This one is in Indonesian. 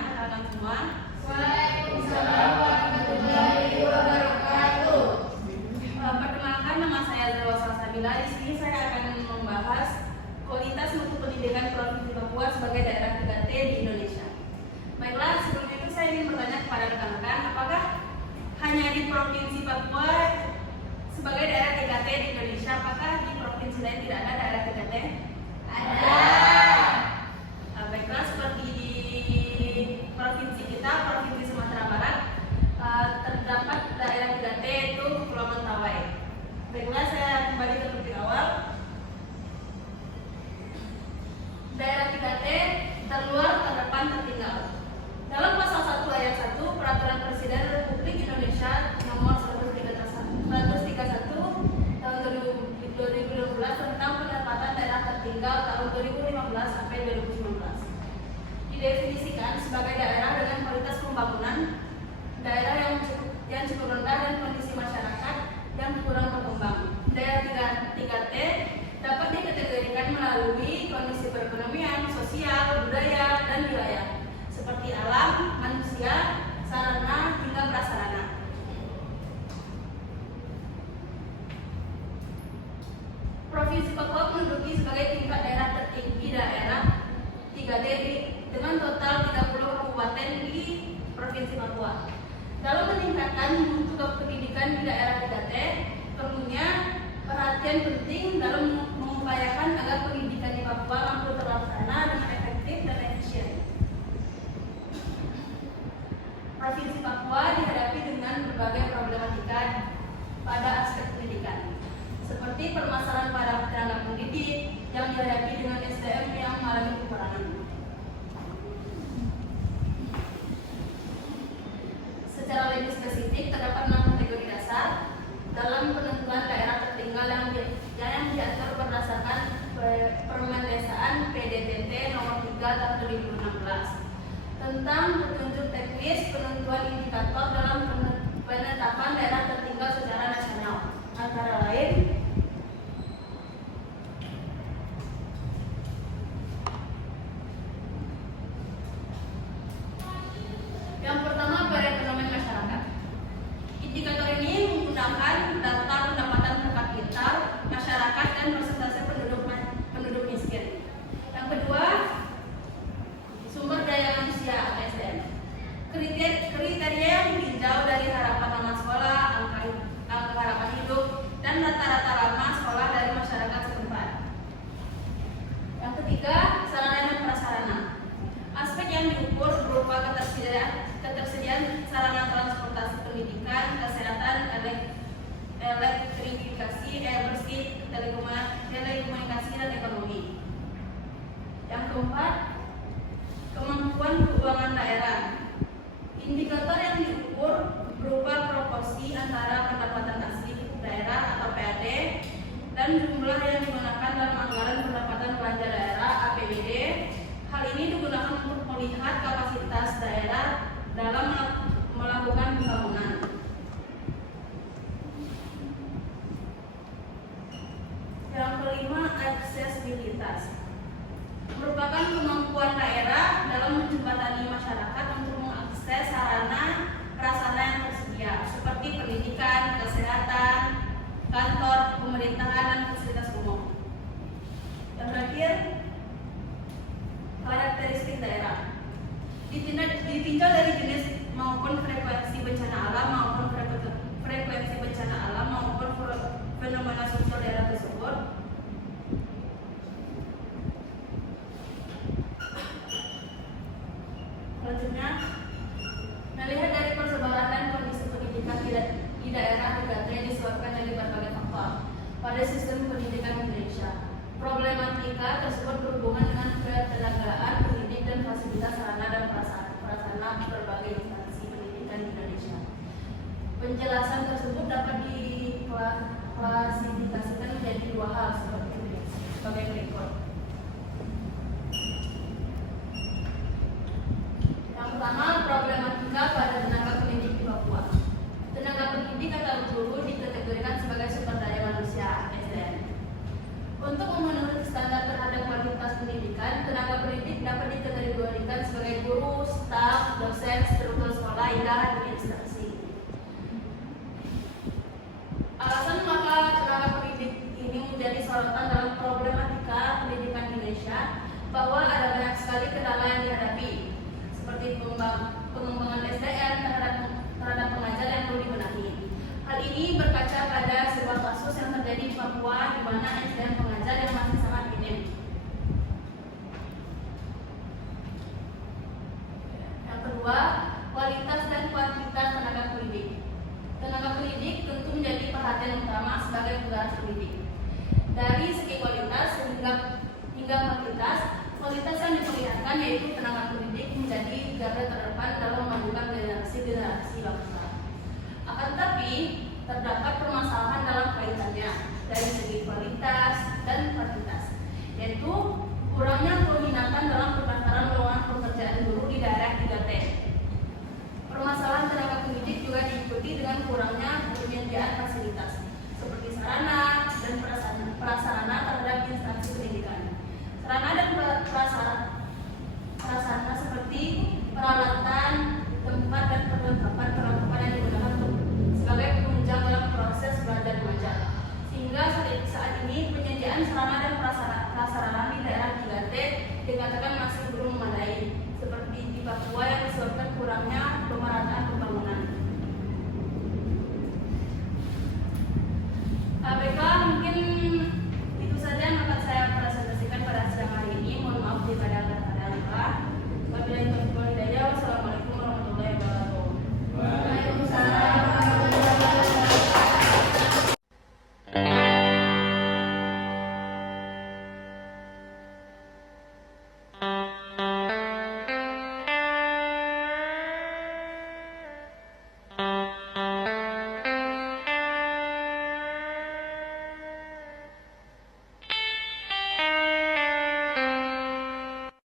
Perkenalkan semua. Waalaikumsalam warahmatullahi wabarakatuh. Perkenalkan, nama saya Zalwa Salsabila. Di sini saya akan membahas kualitas mutu pendidikan Provinsi Papua sebagai daerah 3T di Indonesia. Baiklah, sebelum itu saya ingin bertanya kepada rekan-rekan, apakah hanya di Provinsi Papua sebagai daerah 3T di Indonesia? Apakah di provinsi lain tidak ada daerah 3T? Ada. Baiklah, seperti di provinsi kita, Provinsi Sumatera Barat, terdapat daerah 3T yaitu Pulau Mentawai. Baiklah, saya kembali ke topik awal. Daerah 3T terluar, terdepan, tertinggal. Dalam pasal 1 ayat 1 Peraturan Presiden Republik Indonesia nomor 131 tahun 2012 tentang penempatan daerah tertinggal tahun 2015 sampai 2019 didefinisikan sebagai daerah dengan kualitas pembangunan, daerah yang cukup rendah dan kondisi masyarakat yang kurang berkembang. Daerah 3T dapat dikategorikan melalui kondisi perekonomian, sosial, budaya, dan wilayah seperti alam, manusia, sarana, hingga prasarana. Provinsi Papua menduduki sebagai tingkat daerah tertinggi daerah 3D dengan total 30 kabupaten di Provinsi Papua. Dalam meningkatkan mutu pendidikan di daerah 3T, perlunya perhatian penting dalam mengupayakan agar pendidikan di Papua mampu terlaksana dengan efektif dan efisien. Provinsi Papua dihadapi dengan berbagai problematika pada aspek pendidikan, seperti permasalahan para tenaga pendidik yang dihadapi dengan SDM yang mengalami kekurangan. Secara lebih spesifik, terdapat 6 kategori dasar dalam penentuan daerah tertinggal yang diatur berdasarkan Permendesaan PDTT nomor 3 tahun 2016 tentang petunjuk teknis penentuan indikator dalam penetapan daerah tertinggal secara nasional, antara lain yang pertama, perekonomian masyarakat. Indikator ini menggunakan data pendapatan per kapita masyarakat dan persentase penduduk miskin. Yang kedua, sumber daya manusia atau SDM. Kriteria yang ditinjau dari harapan lama sekolah, angka harapan hidup, dan rata-rata lama sekolah dari masyarakat setempat. Yang ketiga, sarana dan prasarana. Aspek yang diukur berupa ketersediaan sarana transportasi pendidikan, kesehatan, elektrifikasi, air bersih, telekomunikasi, dan ekonomi. Yang keempat, kemampuan keuangan daerah. Indikator yang diukur berupa proporsi antara pendapatan asli daerah atau PAD dan jumlah yang digunakan dalam anggaran pendapatan belanja daerah APBD. Hal ini digunakan untuk melihat kapasitas daerah dalam melakukan pembangunan. Yang kelima, aksesibilitas. Merupakan kemampuan daerah dalam menjembatani masyarakat untuk mengakses sarana prasarana yang tersedia seperti pendidikan, kesehatan, kantor, pemerintahan, dan fasilitas umum. Yang terakhir, karakteristik daerah. Ditinjau dari jenis maupun frekuensi bencana alam maupun fenomena sosial daerah tersebut. Selanjutnya, melihat dari persebaran dan kondisi pendidikan di daerah 3T disebabkan dari berbagai faktor pada sistem pendidikan Indonesia. Problematika tersebut berhubungan dengan ketenagaan pendidik dan fasilitas sarana dan prasarana berbagai instansi pendidikan di Indonesia. Penjelasan tersebut dapat diklasifikasikan menjadi dua hal sebagai berikut. Yang pertama, problematika pada tenaga pendidik di Papua. Tenaga pendidik atau guru dikategorikan sebagai sumber daya manusia (SDM). Untuk memenuhi standar terhadap kualitas pendidikan, tenaga pendidik dapat dikategorikan sebagai guru guru, staf, dosen, struktur sekolah, hingga administrasi. Alasan mengapa tenaga pendidik ini menjadi sorotan dalam problematika pendidikan Indonesia bahwa ada banyak sekali kendala yang dihadapi, seperti pengembangan SDM terhadap pengajar yang perlu dibenahi. Hal ini berkaca pada sebuah kasus yang terjadi di Papua, di mana SDM pengajar yang masih sangat minim. Yang kedua, kualitas dan kuantitas tenaga pendidik. Tenaga pendidik tentu menjadi perhatian utama sebagai petugas pendidik. Dari segi kualitas hingga kuantitas, kualitas yang diperlihatkan yaitu tenaga pendidik menjadi garda terdepan dalam memajukan generasi bangsa. Akan tetapi, terdapat permasalahan dalam kaitannya dari segi kualitas dan kuantitas, yaitu kurangnya peminatan dalam pendaftaran lowongan pekerjaan guru di daerah 3T. Permasalahan tenaga pendidik juga diikuti dengan kurangnya penyediaan fasilitas seperti sarana dan prasarana terhadap instansi pendidikan. Sarana dan prasarana seperti peralatan, tempat dan perlengkapan yang digunakan sebagai penunjang dalam proses belajar mengajar. Sehingga saat ini penyediaan sarana dan prasarana di daerah 3T dikatakan masih belum memadai, seperti di Papua yang disebabkan kurangnya